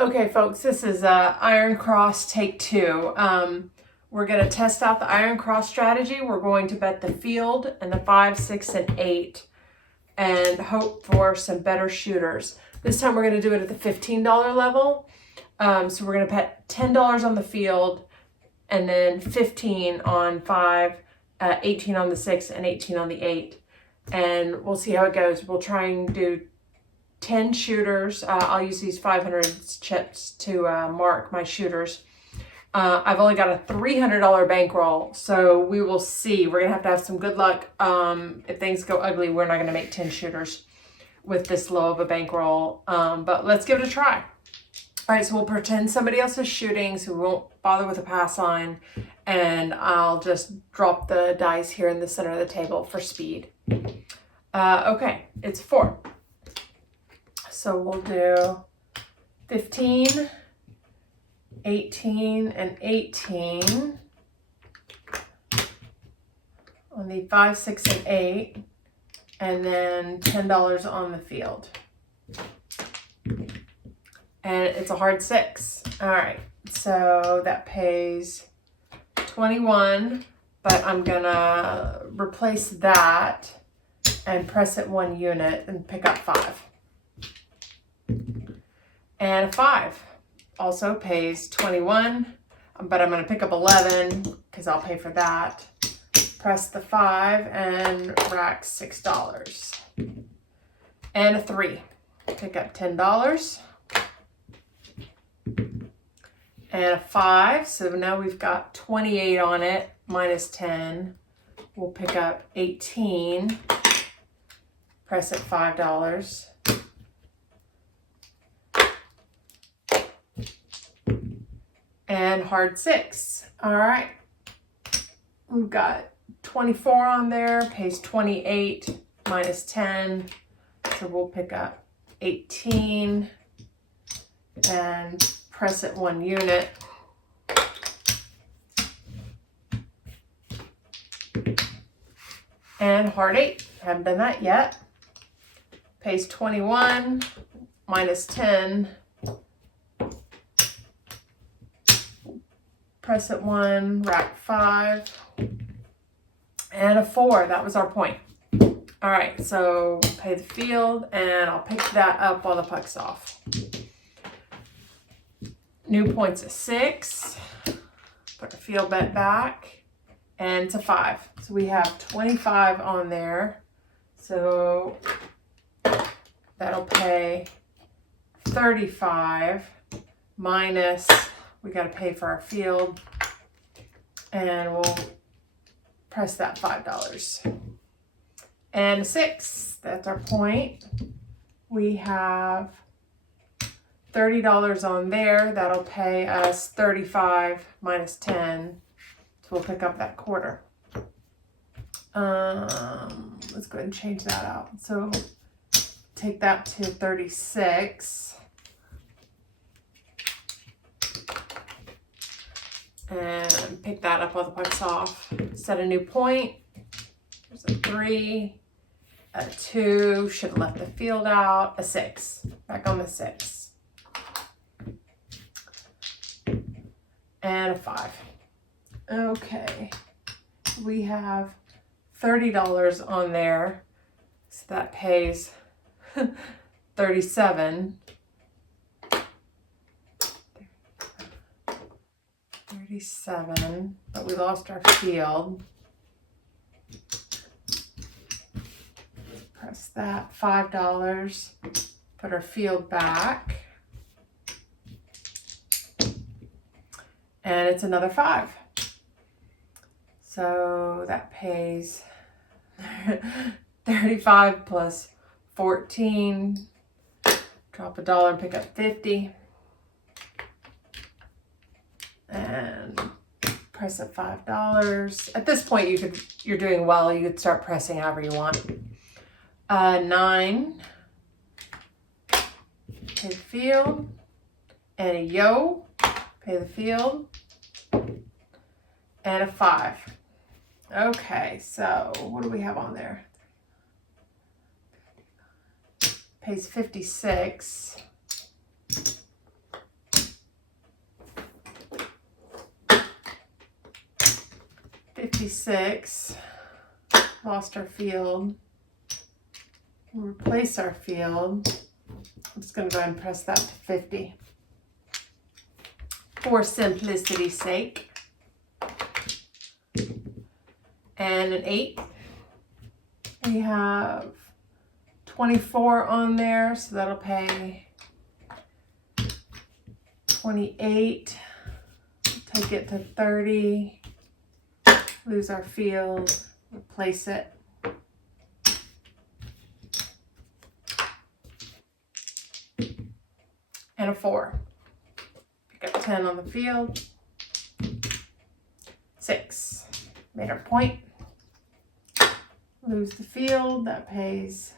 Okay, folks, this is Iron Cross take 2. We're going to test out the Iron Cross strategy. We're going to bet the field and the 5, 6, and 8 and hope for some better shooters. This time we're going to do it at the $15 level. So we're going to bet $10 on the field and then 15 on 5, 18 on the 6, and 18 on the 8. And we'll see how it goes. We'll try and do 10 shooters. I'll use these 500 chips to mark my shooters. I've only got a $300 bankroll, so we will see. We're going to have some good luck. If things go ugly, we're not going to make 10 shooters with this low of a bankroll. But let's give it a try. All right, so we'll pretend somebody else is shooting, so we won't bother with a pass line. And I'll just drop the dice here in the center of the table for speed. Okay, it's 4. So we'll do 15, 18, and 18 on the 5, 6, and 8, and then $10 on the field. And it's a hard 6. All right, so that pays 21, but I'm gonna replace that and press it 1 unit and pick up 5. And a 5 also pays 21, but I'm going to pick up 11 because I'll pay for that. Press the 5 and rack $6. And a 3, pick up $10. And a 5, so now we've got 28 on it, minus 10. We'll pick up 18, press it $5. And hard 6. All right. We've got 24 on there, pays 28, minus 10. So we'll pick up 18 and press it 1 unit. And hard 8. Haven't done that yet. Pays 21, minus 10. Press it 1, rack 5, and a 4. That was our point. All right, so pay the field, and I'll pick that up while the puck's off. New point's a 6. Put the field bet back, and it's a 5. So we have 25 on there. So that'll pay 35 minus. We got to pay for our field, and we'll press that $5. And a 6, that's our point. We have $30 on there. That'll pay us 35 minus 10. So we'll pick up that quarter. Let's go ahead and change that out. So take that to 36. And pick that up while the puck's off. Set a new point. There's a 3, a 2, should have left the field out, a 6. Back on the 6. And a 5. Okay. We have $30 on there. So that pays 37. 37, but we lost our field. Press that $5, put our field back, and it's another 5. So that pays 35 plus 14, drop $1 and pick up 50. And press at $5. At this point, you're doing well. You could start pressing however you want. 9. Pay the field. And a yo. Pay the field. And a 5. Okay, so what do we have on there? Pays 56. 56. Lost our field. We'll replace our field. I'm just going to go ahead and press that to 50 for simplicity's sake. And an 8. We have 24 on there, so that'll pay 28. Take it to 30. Lose our field. Replace it. And a 4. Pick up 10 on the field. 6. Made our point. Lose the field. That pays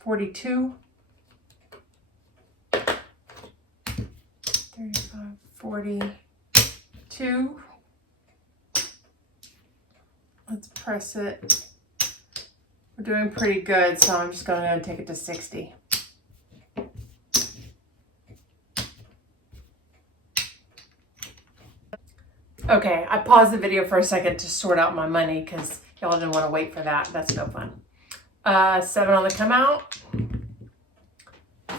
42. 35, 42. Let's press it. We're doing pretty good, so I'm just going to take it to 60. Okay, I paused the video for a second to sort out my money because y'all didn't want to wait for that. That's no fun. 7 on the come out.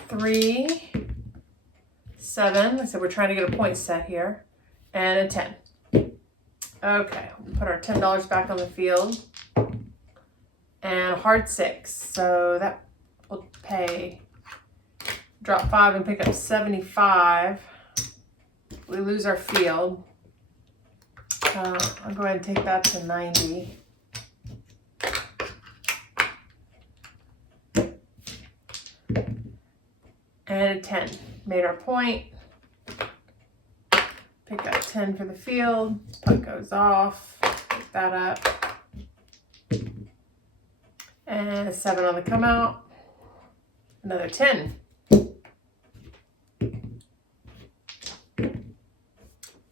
3, 7. So we're trying to get a point set here. And a 10. Okay, we'll put our $10 back on the field. And a hard 6. So that will pay, drop 5 and pick up 75. We lose our field. I'll go ahead and take that to 90. And a 10. Made our point. Pick up 10 for the field. Puck goes off. Pick that up. And a 7 on the come out. Another 10.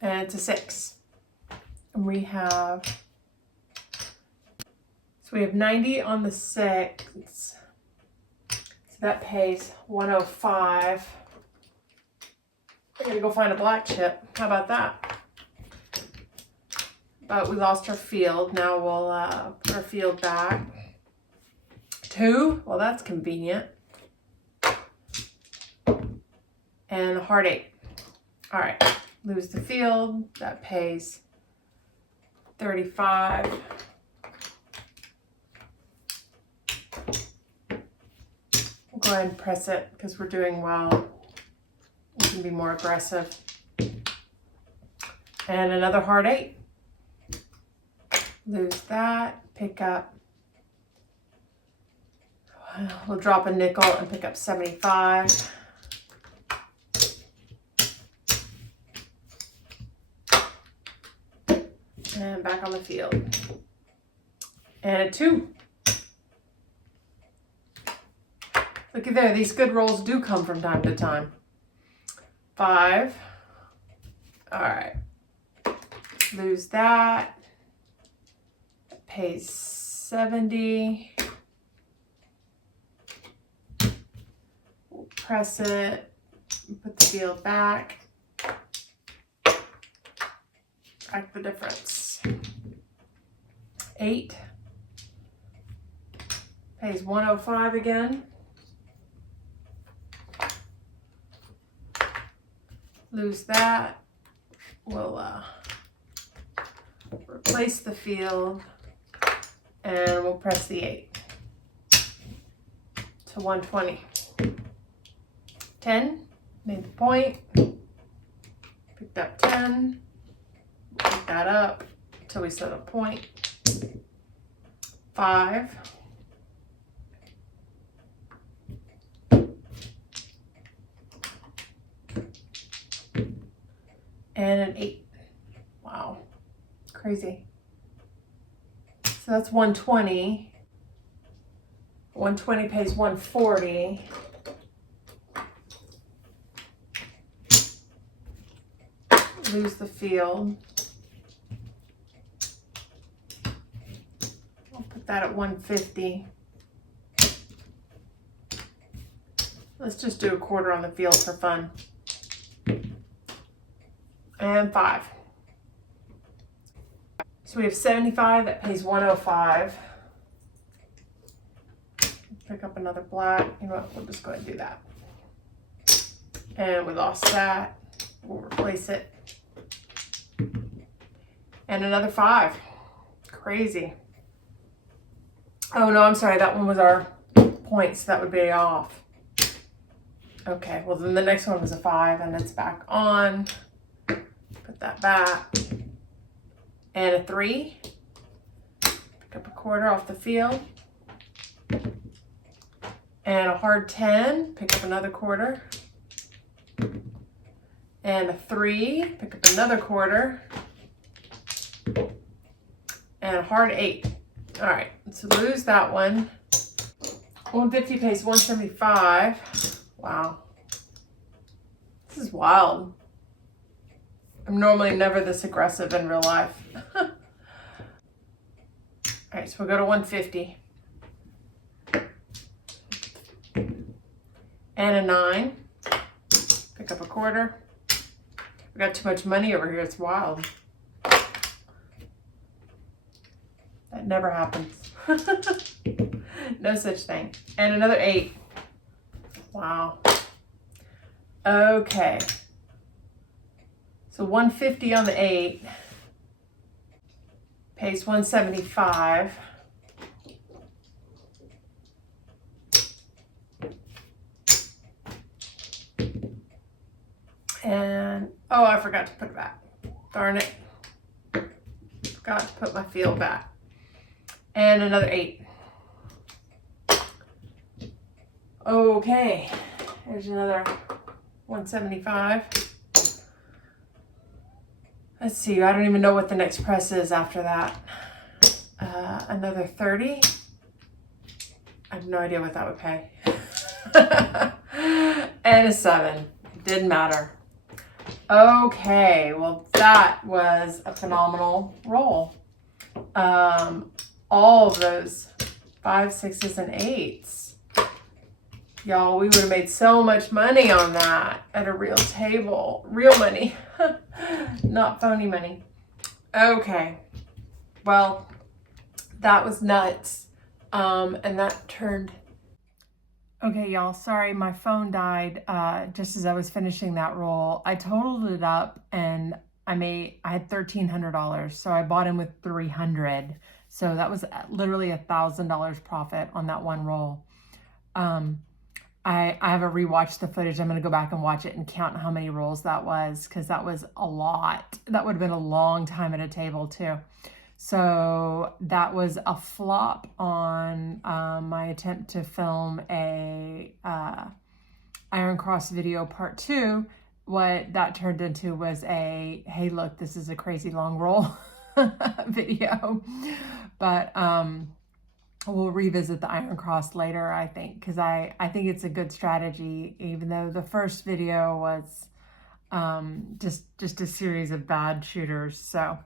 And it's a 6. And we have, so we have 90 on the 6. So that pays 105. I'm gonna go find a black chip. How about that? But we lost our field. Now we'll put our field back. 2, well that's convenient. And a hard 8. All right, lose the field. That pays 35. We'll go ahead and press it because we're doing well. We can be more aggressive. And another hard 8. Lose that. Pick up. We'll drop a nickel and pick up 75. And back on the field. And a 2. Look at there, these good rolls do come from time to time. 5. All right. Lose that. That pays 70. We'll press it. Put the field back. Track the difference. 8. Pays 105 again. Lose that. We'll replace the field and we'll press the 8 to 120. 10, made the point. Picked up 10. Pick that up until we set a point. 5. And an 8. Wow, crazy. So that's 120. 120 pays 140. Lose the field. I'll put that at 150. Let's just do a quarter on the field for fun. And 5. So we have 75, that pays 105. Pick up another black. You know what, we'll just go ahead and do that. And we lost that. We'll replace it. And another 5. Crazy. Oh no, I'm sorry, that one was our points. That would be off. Okay, well then the next one was a 5 and it's back on. Put that back. And a 3. Pick up a quarter off the field. And a hard 10, pick up another quarter. And a 3, pick up another quarter. And a hard 8. All right, so lose that one. 150 pays 175. Wow. This is wild. I'm normally never this aggressive in real life. All right, so we'll go to 150. And a 9. Pick up a quarter. We got too much money over here. It's wild. That never happens. No such thing. And another 8. Wow. Okay. So 150 on the 8. Pays 175. And, oh, I forgot to put it back. Darn it. Forgot to put my field back. And another 8. Okay. There's another 175. Let's see. I don't even know what the next press is after that. Another 30. I have no idea what that would pay. And a 7. Didn't matter. Okay, well that was a phenomenal roll. All of those 5s, 6s, and 8s. Y'all, we would have made so much money on that at a real table. Real money, not phony money. Okay, well, that was nuts. And that turned... Okay, y'all, sorry, my phone died just as I was finishing that roll. I totaled it up and I had $1,300, so I bought in with 300. So that was literally $1,000 profit on that one roll. I have a rewatch the footage. I'm going to go back and watch it and count how many rolls that was, because that was a lot. That would have been a long time at a table too. So that was a flop on my attempt to film a Iron Cross video part 2. What that turned into was a, hey, look, this is a crazy long roll video. But we'll revisit the Iron Cross later, I think, because I think it's a good strategy, even though the first video was just a series of bad shooters. So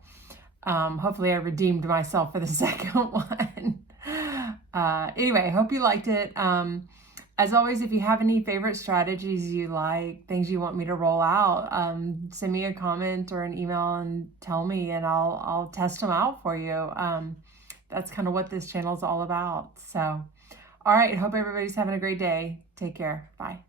hopefully I redeemed myself for the second one. Anyway, I hope you liked it. As always, if you have any favorite strategies you like, things you want me to roll out, send me a comment or an email and tell me, and I'll test them out for you. That's kind of what this channel is all about. So, all right, hope everybody's having a great day. Take care. Bye.